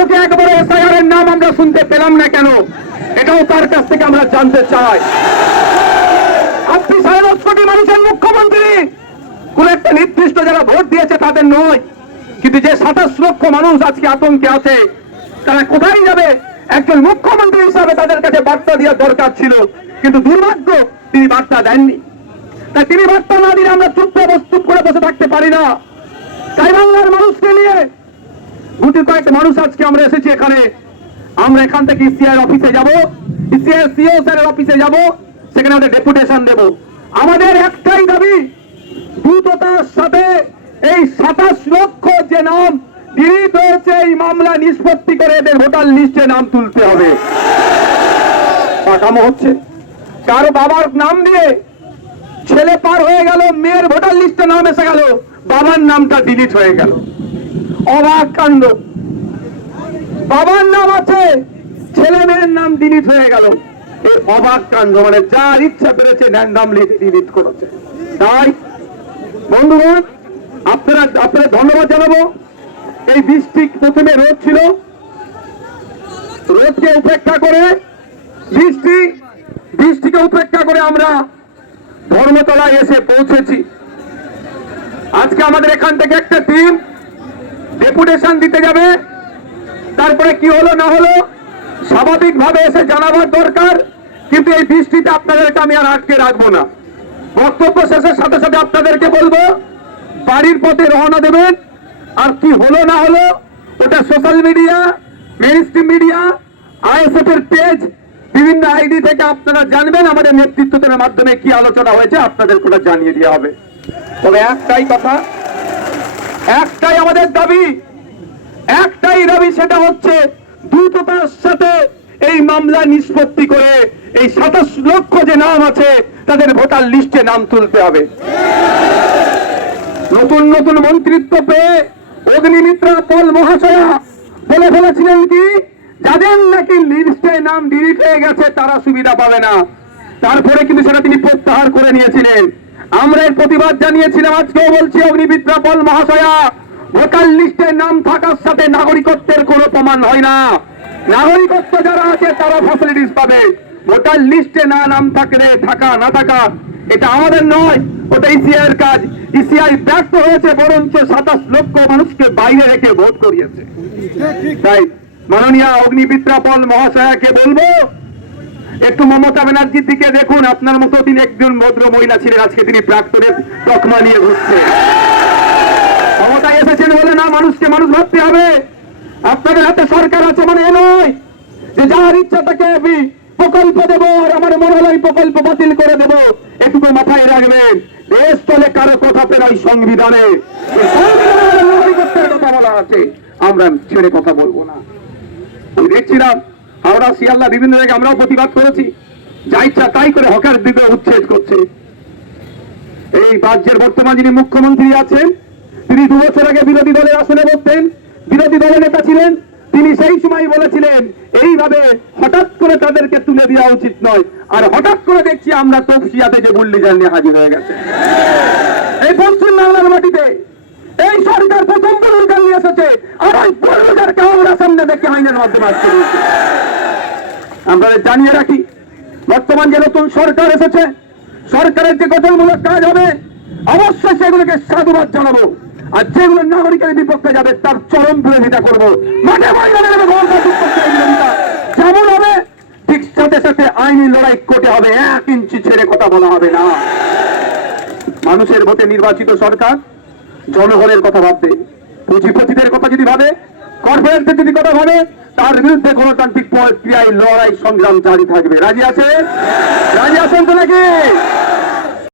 মুখে একবারে এসআইআর এর নাম আমরা শুনতে পেলাম না কেন, এটাও তার কাছ থেকে আমরা জানতে চাই। আপনি 10.5 কোটি মানুষের মুখ্যমন্ত্রী, কোন একটা নির্দিষ্ট যারা ভোট দিয়েছে তাদের নয়, কিন্তু যে 27 লক্ষ মানুষ আজকে আতঙ্কে আছে তারা কোথায় যাবে? একজন মুখ্যমন্ত্রী হিসাবে তাদের কাছে বার্তা দেওয়ার দরকার ছিল, কিন্তু দুর্ভাগ্য তিনি বার্তা দেননি। তাই তিনি বার্তা না দিলে আমরা চুপ করে বসে থাকতে পারি না। তাই বাংলার মানুষকে নিয়ে গুটি কয়েক মানুষ আজকে আমরা এসেছি এখানে। আমরা এখান থেকে ইসিআর অফিসে যাব, ইসিআর সিও স্যারের অফিসে যাব, সেখানে আমাদের ডেপুটেশন দেব। আমাদের একটাই দাবি, দ্রুততার সাথে এই 27 লক্ষ যে নাম ডিলিট হয়েছে এই মামলা নিষ্পত্তি করে এদের ভোটার লিস্টে নাম তুলতে হবে। পাকামো হচ্ছে, কারো বাবার নাম দিয়ে ছেলে পার হয়ে গেল, মেয়ের ভোটার লিস্টে নাম এসে গেল, বাবার নামটা ডিলিট হয়ে গেল। অবাক কাণ্ড, বাবার নাম আছে, ছেলে মেয়ের নাম ডিলিট হয়ে গেল। এই অবাক কাণ্ড, মানে যার ইচ্ছা পেরেছে র্যান্ডামলি ডিলিট করেছে। তাই বন্ধুগণ, আপনারা ধন্যবাদ জানাবো। এই বৃষ্টি প্রথমে রোদ ছিল, রোদকে উপেক্ষা করে বৃষ্টিকে উপেক্ষা করে আমরা ধর্মতলায় এসে পৌঁছেছি। আজকে আমাদের এখান থেকে একটা টিম ডেপুটেশন দিতে যাবে। তারপরে কি হলো না হলো স্বাভাবিকভাবে এসে জানাবার দরকার, কিন্তু এই বৃষ্টিতে আপনাদেরকে আমি আর আটকে রাখবো না। বক্তব্য শেষের সাথে সাথে আপনাদেরকে বলবো বাড়ির পথে রওনা দেবেন। আর কি হলো না হলো ওটা social media, mainstream media, ISF এর পেজ, বিভিন্ন আইডি থেকে আপনারা জানবেন। আমাদের নেতৃত্বের মাধ্যমে কি আলোচনা হয়েছে আপনাদের ওটা জানিয়ে দেওয়া হবে। তবে একটাই কথা, একটাই আমাদের দাবি, সেটা হচ্ছে দ্রুততার সাথে এই মামলা নিষ্পত্তি করে এই 27 লক্ষ যে নাম আছে তাদের ভোটার লিস্টে নাম তুলতে হবে। নতুন নতুন মন্ত্রিত্ব পেয়ে অগ্নিমিত্রা পল মহাশয়া বলে ফেলেছিলেন কি, যাদের নাকি লিস্টে নাম ডিলিট হয়ে গেছে তারা সুবিধা পাবে না। তারপরে কিন্তু সেটা তিনি প্রত্যাহার করে নিয়েছিলেন। আমরা এর প্রতিবাদ জানিয়েছিলাম। আজকেও বলছি, অগ্নিমিত্রা পল মহাশয়া, ভোটার লিস্টে নাম থাকার সাথে নাগরিকত্বের কোনো প্রমাণ হয় না। নাগরিকত্ব যারা আছে তারা ফ্যাসিলিটিস পাবে, ভোটার লিস্টে না নাম থাকলে থাকা না থাকা এটা আমাদের নয়, ওটা ইসিআইয়ের কাজ। ইসিআই ব্যর্থ হয়েছে, বরঞ্চ 27 লক্ষ মানুষকে বাইরে রেখে ভোট করিয়েছে। তাই মাননীয় অগ্নিমিত্রা পল মহাশয়াকে বলবো, একটু মমতা ব্যানার্জির দিকে দেখুন। আপনার মতো তিনি একজন ভদ্র মহিলা ছিলেন, আজকে তিনি প্রাক্তনের তকমা নিয়ে ঘুরছে। ক্ষমতায় এসেছেন বলে না মানুষকে মানুষ ভাবতে হবে। আপনাদের হাতে সরকার আছে মানে এ নয় যে যার ইচ্ছা তাকে প্রকল্প দেবো আর আমার মনে হলো এই প্রকল্প বাতিল করে দেবো। এটুকু মাথায় রাখবেন, দেশ চলে কারো কথা পেরাই সংবিধানে, নাগরিকত্বের কথা বলা আছে, আমরা ছেড়ে কথা বলবো না। আমি দেখছিলাম হাওড়া, শিয়ালদা, বিভিন্ন জায়গায় আমরাও প্রতিবাদ করেছি। যা ইচ্ছা তাই করে হকার দিকে উচ্ছেদ করছে। এই রাজ্যের বর্তমান যিনি মুখ্যমন্ত্রী আছেন, তিনি 2 বছর আগে বিরোধী দলের আসনে বসতেন, বিরোধী দলের নেতা ছিলেন। তিনি সেই সময় বলেছিলেন এইভাবে হঠাৎ করে তাদেরকে তুলে দেওয়া উচিত নয়। আর হঠাৎ করে দেখছি আমরা তফসিয়াতে যে বুল্লিজার নিয়ে হাজির হয়ে গেছে। এই পশ্চিম বাংলার মাটিতে এই সরকার প্রথম বুল্লিজার নিয়ে এসেছে, আর ওই বুল্লিজারকে আমরা সামনে দেখে আইনের মাধ্যমে আসতে দিয়েছি। আপনাদের জানিয়ে রাখি, বর্তমান যে নতুন সরকার এসেছে, সরকারের যে গঠনমূলক কাজ হবে অবশ্যই সেগুলোকে সাধুবাদ জানাবো। আর যেগুলো নাগরিকের বিপক্ষে যাবে তার চরম বিরোধিতা করবো। মাঠে ময়দানে যেমন হবে ঠিক সাথে সাথে আইনি লড়াই করতে হবে, 1 ইঞ্চি ছেড়ে কথা বলা হবে না। মানুষের ভোটে নির্বাচিত সরকার জনগণের কথা ভাববে, পুঁজিপতিদের কথা যদি ভাবে, কর্পোরেটদের যদি কথা ভাবে, তার বিরুদ্ধে গণতান্ত্রিক প্রক্রিয়ায় লড়াই সংগ্রাম জারি থাকবে। রাজি আছেন? রাজি আছেন তো নাকি?